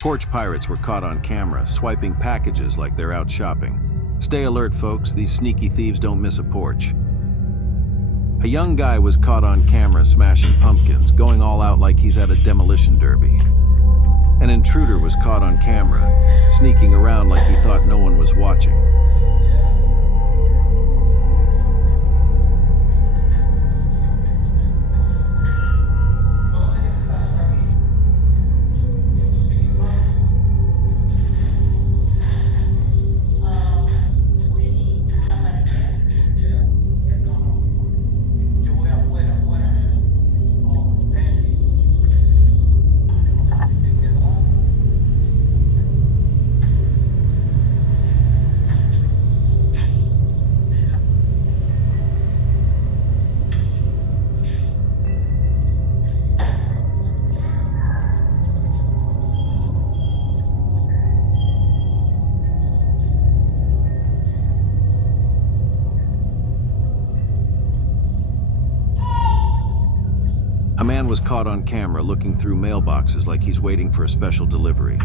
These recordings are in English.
Porch pirates were caught on camera, swiping packages like they're out shopping. Stay alert, folks. These sneaky thieves don't miss a porch. A young guy was caught on camera smashing pumpkins, going all out like he's at a demolition derby. An intruder was caught on camera, sneaking around like he thought no one was watching. A man was caught on camera looking through mailboxes like he's waiting for a special delivery.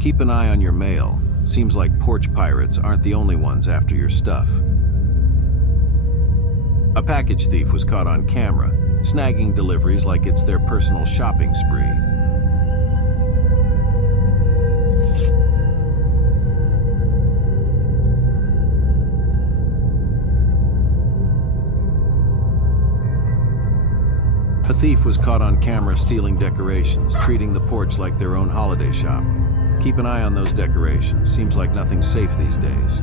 Keep an eye on your mail. Seems like porch pirates aren't the only ones after your stuff. A package thief was caught on camera, snagging deliveries like it's their personal shopping spree. A thief was caught on camera stealing decorations, treating the porch like their own holiday shop. Keep an eye on those decorations. Seems like nothing's safe these days.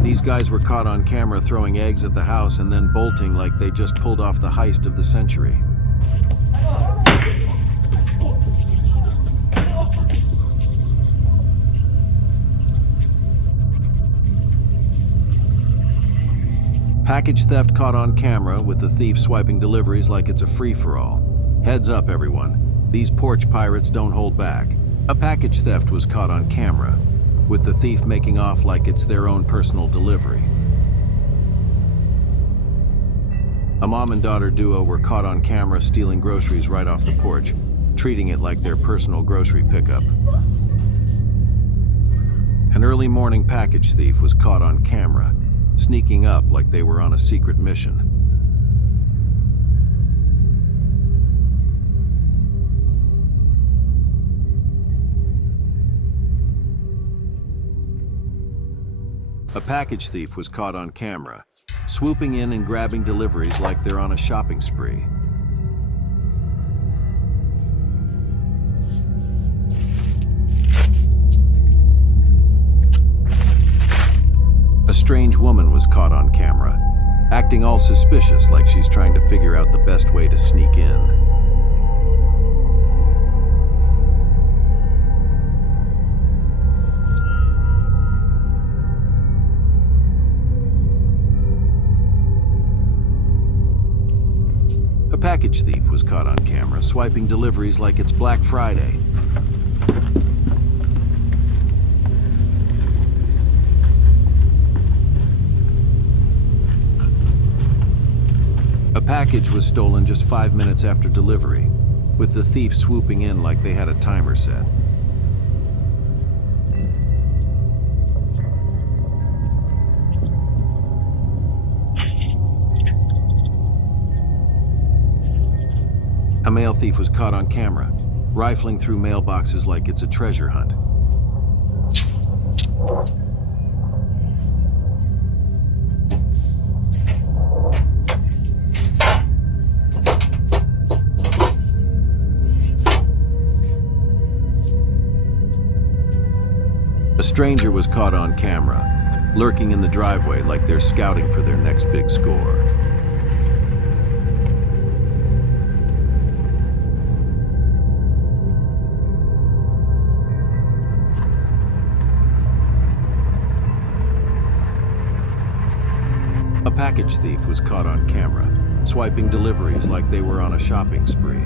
These guys were caught on camera throwing eggs at the house and then bolting like they just pulled off the heist of the century. Package theft caught on camera with the thief swiping deliveries like it's a free-for-all. Heads up, everyone. These porch pirates don't hold back. A package theft was caught on camera, with the thief making off like it's their own personal delivery. A mom and daughter duo were caught on camera stealing groceries right off the porch, treating it like their personal grocery pickup. An early morning package thief was caught on camera, sneaking up like they were on a secret mission. A package thief was caught on camera, swooping in and grabbing deliveries like they're on a shopping spree. A strange woman was caught on camera, acting all suspicious like she's trying to figure out the best way to sneak in. A package thief was caught on camera, swiping deliveries like it's Black Friday. A package was stolen just 5 minutes after delivery, with the thief swooping in like they had a timer set. A mail thief was caught on camera, rifling through mailboxes like it's a treasure hunt. A stranger was caught on camera, lurking in the driveway like they're scouting for their next big score. A package thief was caught on camera, swiping deliveries like they were on a shopping spree.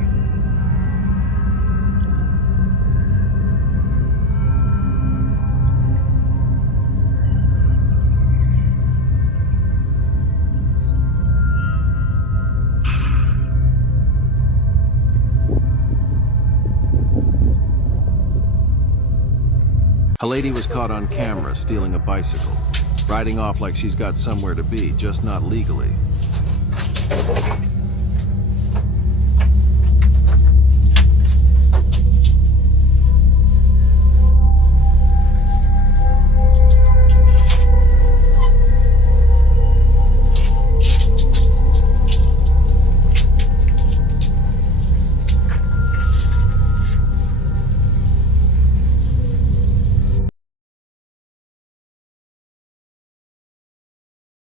A lady was caught on camera stealing a bicycle, riding off like she's got somewhere to be, just not legally.